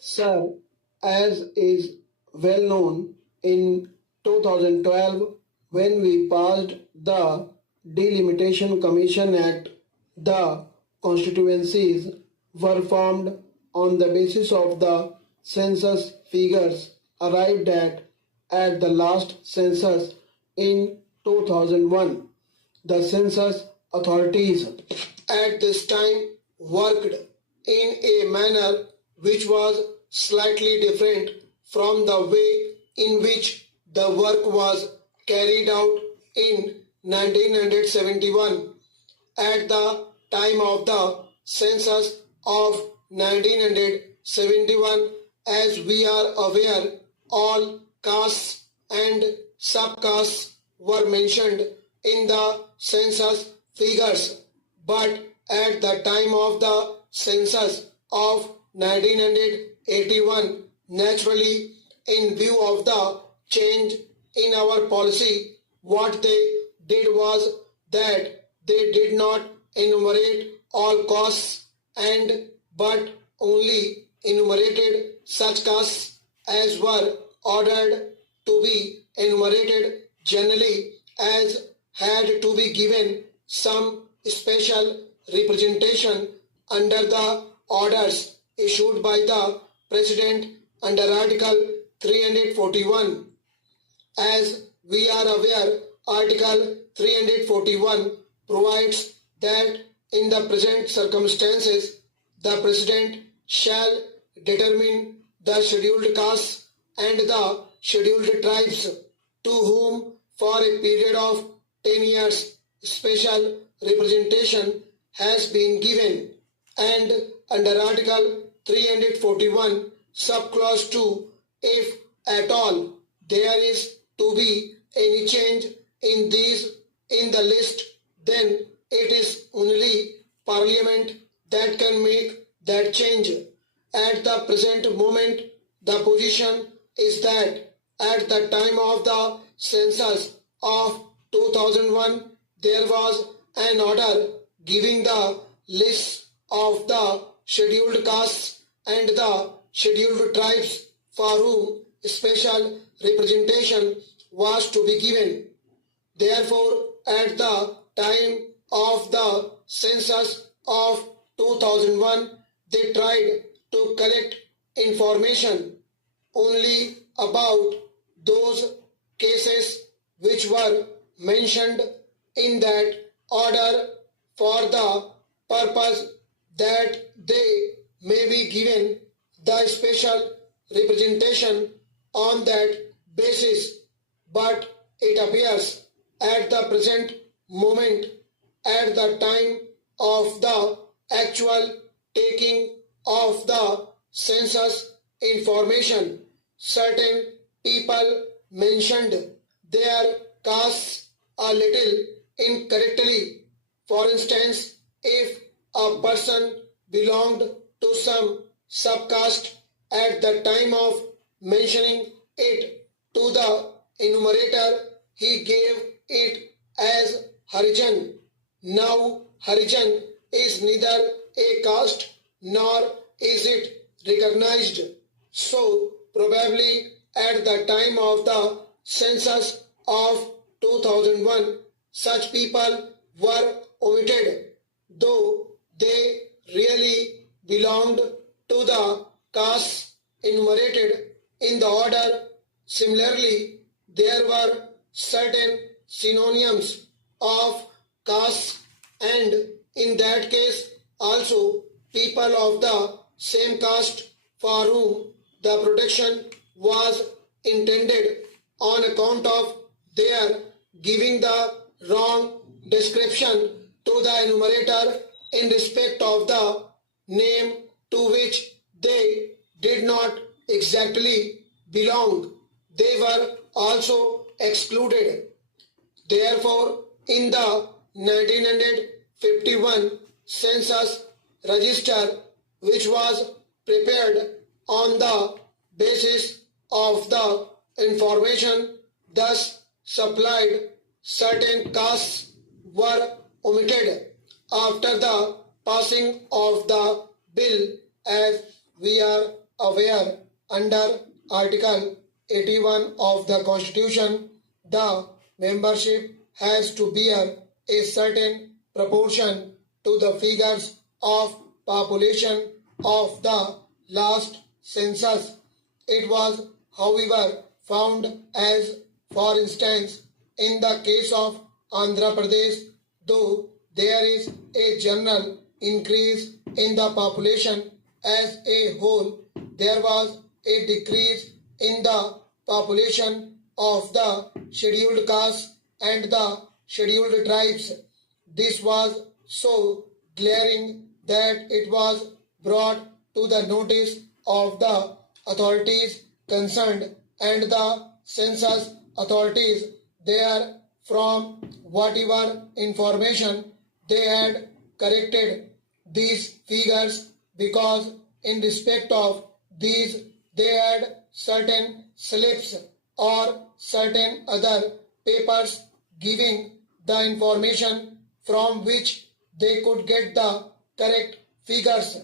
Sir, as is well known, in 2012, when we passed the Delimitation Commission Act, the constituencies were formed on the basis of the census figures arrived at the last census in 2001. The census authorities at this time worked in a manner which was slightly different from the way in which the work was carried out in 1971. At the time of the census of 1971, as we are aware, all castes and subcastes were mentioned in the census figures. But at the time of the census of 1981, naturally, in view of the change in our policy, what they did was that they did not enumerate all castes and but only enumerated such castes as were ordered to be enumerated generally, as had to be given some special representation under the orders issued by the President under Article 341. As we are aware, Article 341 provides that in the present circumstances, the President shall determine the scheduled castes and the scheduled tribes to whom for a period of 10 years special representation has been given, and under Article 341 subclause 2, if at all there is to be any change in the list, then it is only Parliament that can make that change. At the present moment, the position is that at the time of the census of 2001, there was an order giving the list of the scheduled castes and the scheduled tribes for whom special representation was to be given. Therefore, at the time of the census of 2001, they tried to collect information only about those cases which were mentioned in that order for the purpose that they may be given the special representation on that basis. But it appears at the present moment, at the time of the actual taking of the census information, certain people mentioned their castes a little incorrectly. For instance, if a person belonged to some subcaste, at the time of mentioning it to the enumerator, he gave it as Harijan. Now, Harijan is neither a caste nor is it recognized. So, probably at the time of the census of 2001, such people were omitted, though they really belonged to the castes enumerated in the order. Similarly, there were certain synonyms of castes, and in that case also people of the same caste for whom the protection was intended on account of their giving the wrong description to the enumerator in respect of the name to which they did not exactly belong. They were also excluded. Therefore, in the 1951 census register, which was prepared on the basis of the information thus supplied, certain castes were omitted. After the passing of the bill, as we are aware under Article 81 of the Constitution, the membership has to bear a certain proportion to the figures of population of the last census. It was, however, found as, for instance, in the case of Andhra Pradesh, though there is a general increase in the population as a whole, there was a decrease in the population of the scheduled castes and the scheduled tribes. This was so glaring that it was brought to the notice of the authorities concerned, and the census authorities there, from whatever information they had, corrected these figures, because in respect of these they had certain slips or certain other papers giving the information from which they could get the correct figures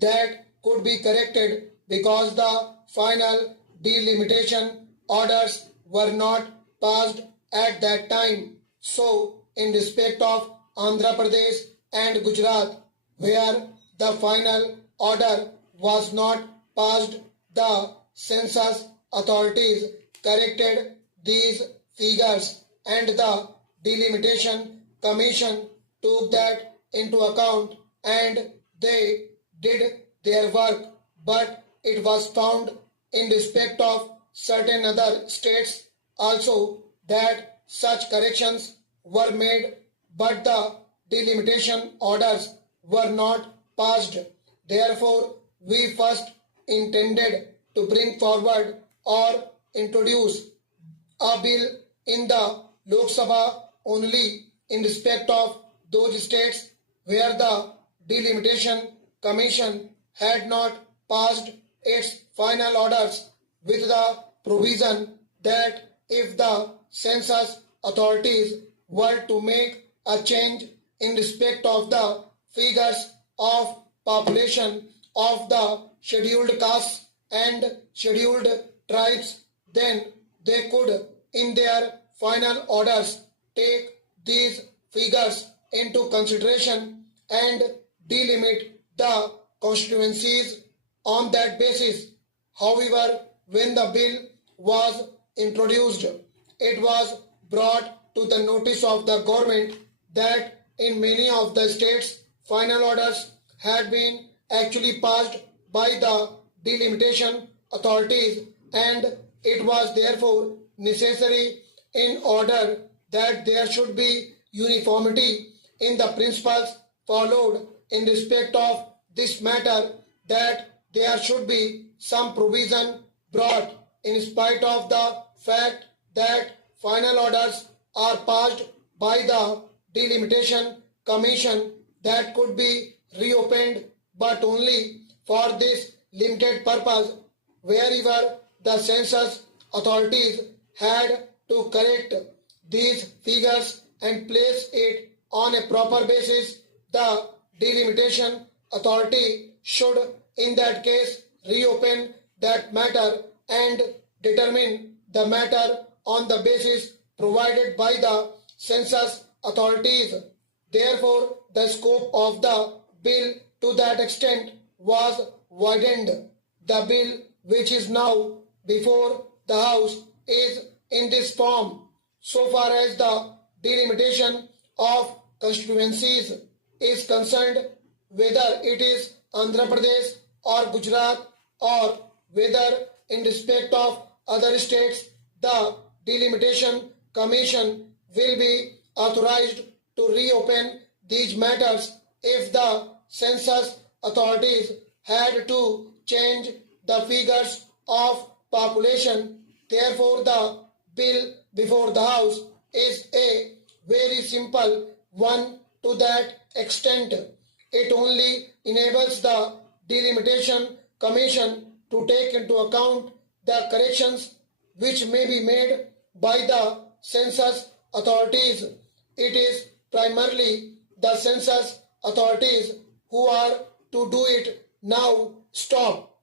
that could be corrected, because the final delimitation orders were not passed at that time. So, in respect of Andhra Pradesh and Gujarat, where the final order was not passed, the census authorities corrected these figures, and the delimitation commission took that into account and they did their work. But it was found in respect of certain other states also that such corrections were made, but the delimitation orders were not passed. Therefore, we first intended to bring forward or introduce a bill in the Lok Sabha only in respect of those states where the delimitation commission had not passed its final orders, with the provision that if the census authorities were to make a change in respect of the figures of population of the scheduled castes and scheduled tribes, then they could in their final orders take these figures into consideration and delimit the constituencies on that basis. However, when the bill was introduced, it was brought to the notice of the government that in many of the states, final orders had been actually passed by the delimitation authorities, and it was therefore necessary, in order that there should be uniformity in the principles followed in respect of this matter, that there should be some provision brought in spite of the fact that final orders are passed by the delimitation commission, that could be reopened, but only for this limited purpose. Wherever the census authorities had to correct these figures and place it on a proper basis, the delimitation authority should in that case reopen that matter and determine the matter on the basis provided by the census authorities. Therefore, the scope of the bill to that extent was widened. The bill which is now before the House is in this form. So far as the delimitation of constituencies is concerned, whether it is Andhra Pradesh or Gujarat, or whether in respect of other states, the delimitation commission will be authorized to reopen these matters if the census authorities had to change the figures of population. Therefore, the bill before the House is a very simple one to that extent. It only enables the delimitation commission to take into account the corrections which may be made by the census authorities. It is primarily the census authorities who are to do it Now stop.